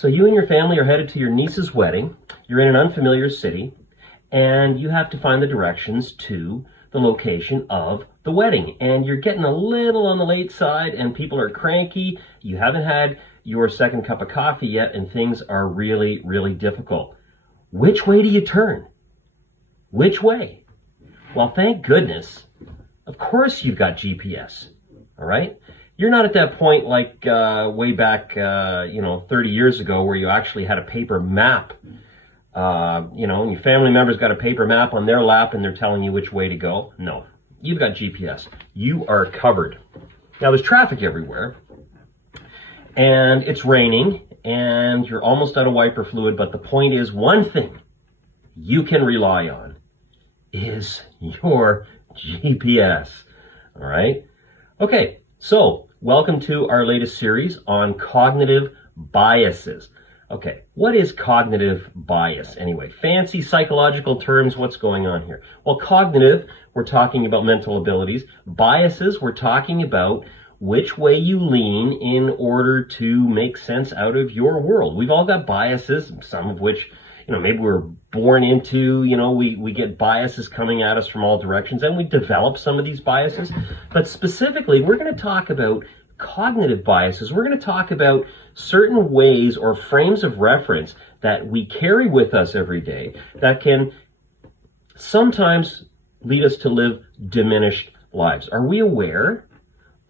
So you and your family are headed to your niece's wedding. You're in an unfamiliar city, and you have to find the directions to the location of the wedding. And you're getting a little on the late side, and people are cranky. You haven't had your second cup of coffee yet, and things are really, really difficult. Which way do you turn? Which way? Well, thank goodness, of course you've got GPS, all right? You're not at that point like way back, 30 years ago where you actually had a paper map, and your family members got a paper map on their lap and they're telling you which way to go. No, you've got GPS. You are covered. Now, there's traffic everywhere, and it's raining, and you're almost out of wiper fluid, but the point is, one thing you can rely on is your GPS, all right? Okay, so welcome to our latest series on cognitive biases. Okay, what is cognitive bias anyway? Fancy psychological terms, what's going on here? Well, cognitive, we're talking about mental abilities. Biases, we're talking about which way you lean in order to make sense out of your world. We've all got biases, some of which, maybe we're born into, we get biases coming at us from all directions, and we develop some of these biases. But specifically, we're going to talk about cognitive biases. We're going to talk about certain ways or frames of reference that we carry with us every day that can sometimes lead us to live diminished lives. Are we aware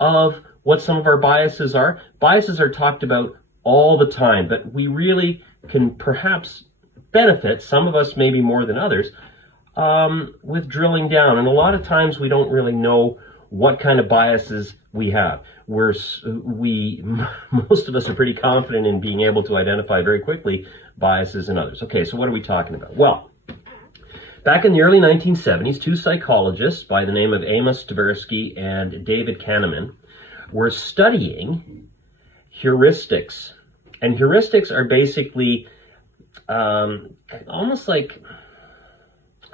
of what some of our biases are? Biases are talked about all the time, but we really can perhaps benefit, some of us maybe more than others, with drilling down. And a lot of times we don't really know what kind of biases we have. Most of us are pretty confident in being able to identify very quickly biases in others. Okay, so what are we talking about? Well, back in the early 1970s, two psychologists by the name of Amos Tversky and David Kahneman were studying heuristics. And heuristics are basically almost like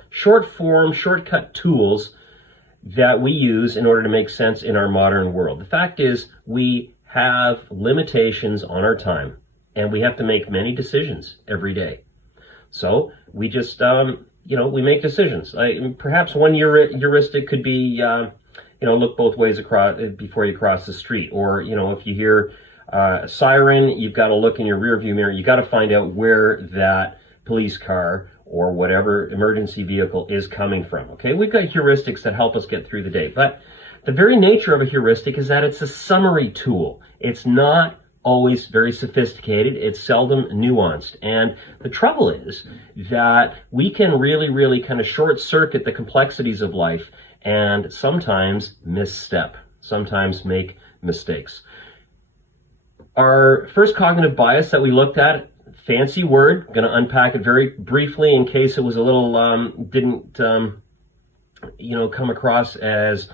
shortcut tools that we use in order to make sense in our modern world. The fact is, we have limitations on our time, and we have to make many decisions every day. So we just, we make decisions. Perhaps one heuristic could be, look both ways across before you cross the street. Or, if you hear a siren, you've got to look in your rearview mirror. You got to find out where that police car or whatever emergency vehicle is coming from. Okay, we've got heuristics that help us get through the day. But the very nature of a heuristic is that it's a summary tool. It's not always very sophisticated. It's seldom nuanced. And the trouble is that we can really, really kind of short circuit the complexities of life and sometimes misstep, sometimes make mistakes. Our first cognitive bias that we looked at, fancy word, going to unpack it very briefly in case it was a little, didn't come across as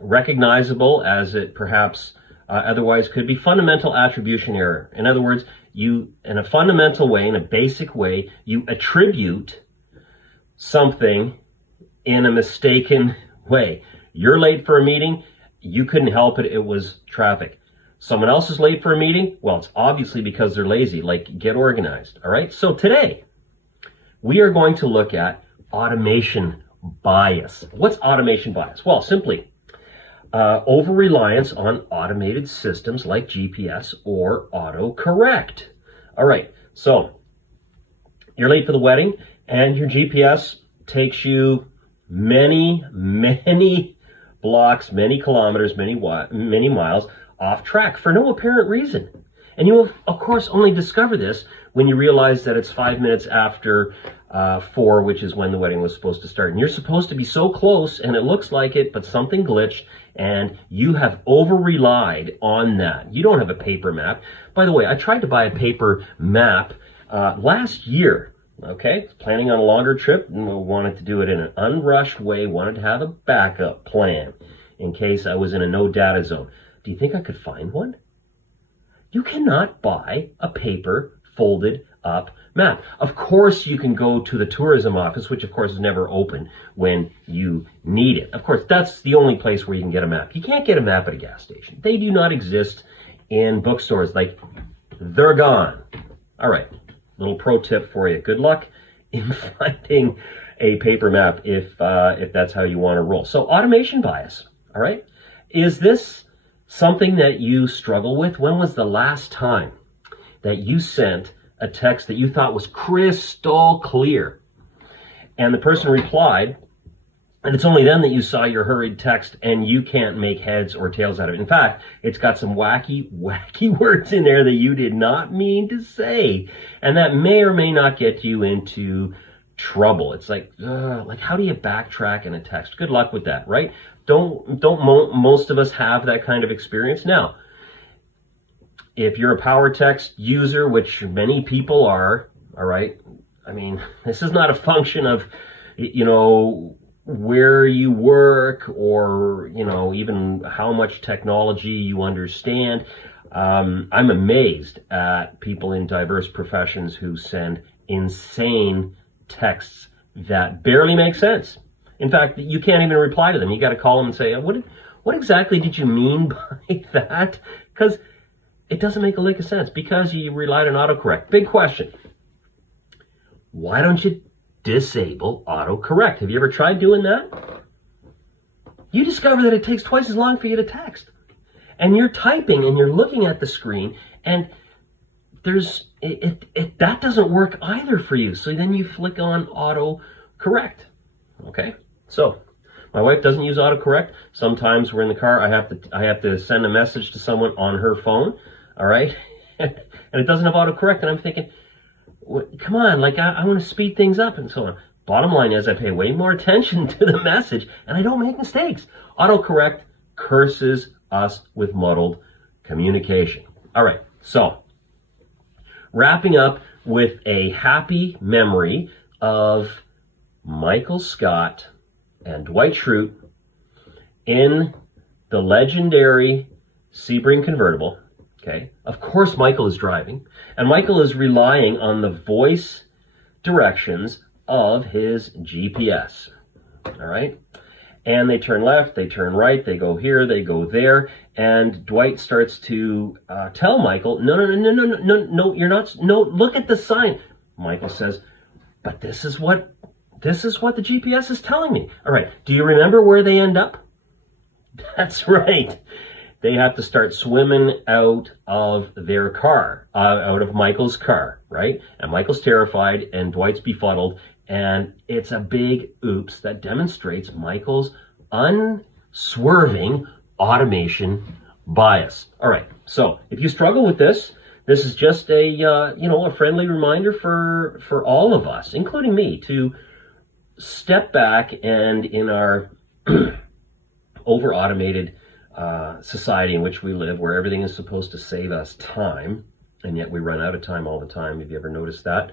recognizable as it perhaps otherwise could be. Fundamental attribution error. In other words, you, in a fundamental way, in a basic way, you attribute something in a mistaken way. You're late for a meeting, you couldn't help it, it was traffic. Someone else is late for a meeting, well, it's obviously because they're lazy, like get organized, all right? So today, we are going to look at automation bias. What's automation bias? Well, simply, over-reliance on automated systems like GPS or autocorrect. All right, so you're late for the wedding, and your GPS takes you many blocks, many kilometers, many miles off track for no apparent reason. And you will, of course, only discover this when you realize that it's 5 minutes after 4, which is when the wedding was supposed to start. And you're supposed to be so close, and it looks like it, but something glitched, and you have over-relied on that. You don't have a paper map. By the way, I tried to buy a paper map last year, okay? Planning on a longer trip, and wanted to do it in an unrushed way, wanted to have a backup plan in case I was in a no-data zone. Do you think I could find one? You cannot buy a paper folded up map. Of course, you can go to the tourism office, which of course is never open when you need it. Of course, that's the only place where you can get a map. You can't get a map at a gas station. They do not exist in bookstores like they're gone. All right, little pro tip for you. Good luck in finding a paper map if that's how you want to roll. So automation bias, all right? Is this something that you struggle with? When was the last time that you sent a text that you thought was crystal clear and the person replied, and it's only then that you saw your hurried text and you can't make heads or tails out of it? In fact, it's got some wacky words in there that you did not mean to say, and that may or may not get you into trouble. It's like how do you backtrack in a text? Good luck with that, right? Don't most of us have that kind of experience? Now, if you're a power text user, which many people are, all right, I mean, this is not a function of, where you work or, even how much technology you understand. I'm amazed at people in diverse professions who send insane texts that barely make sense. In fact, you can't even reply to them. You got to call them and say, what exactly did you mean by that? Because it doesn't make a lick of sense, because you relied on autocorrect. Big question. Why don't you disable autocorrect? Have you ever tried doing that? You discover that it takes twice as long for you to text. And you're typing and you're looking at the screen, and that doesn't work either for you. So then you flick on autocorrect. Okay? So my wife doesn't use autocorrect. Sometimes we're in the car, I have to send a message to someone on her phone, all right? And it doesn't have autocorrect, and I'm thinking, come on, I want to speed things up and so on. Bottom line is I pay way more attention to the message and I don't make mistakes. Autocorrect curses us with muddled communication. All right, so wrapping up with a happy memory of Michael Scott and Dwight Schrute in the legendary Sebring convertible. Okay. Of course, Michael is driving, and Michael is relying on the voice directions of his GPS. All right. And they turn left, they turn right, they go here, they go there, and Dwight starts to tell Michael, no, you're not. No, look at the sign. Michael says, but this is what the GPS is telling me. All right. Do you remember where they end up? That's right. They have to start swimming out of their car, out of Michael's car, right? And Michael's terrified and Dwight's befuddled, and it's a big oops that demonstrates Michael's unswerving automation bias. All right, so if you struggle with this is just a friendly reminder for all of us, including me, to step back and in our over-automated society in which we live, where everything is supposed to save us time, and yet we run out of time all the time. Have you ever noticed that?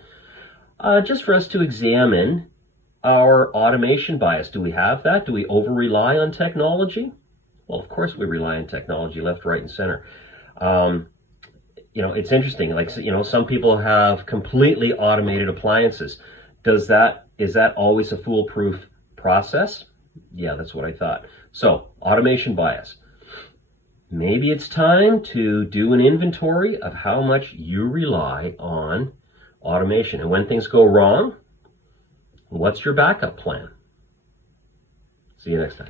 Just for us to examine our automation bias. Do we have that? Do we over-rely on technology? Well, of course we rely on technology left, right, and center. It's interesting. Some people have completely automated appliances. Is that always a foolproof process? Yeah, that's what I thought. So, automation bias. Maybe it's time to do an inventory of how much you rely on automation. And when things go wrong, what's your backup plan? See you next time.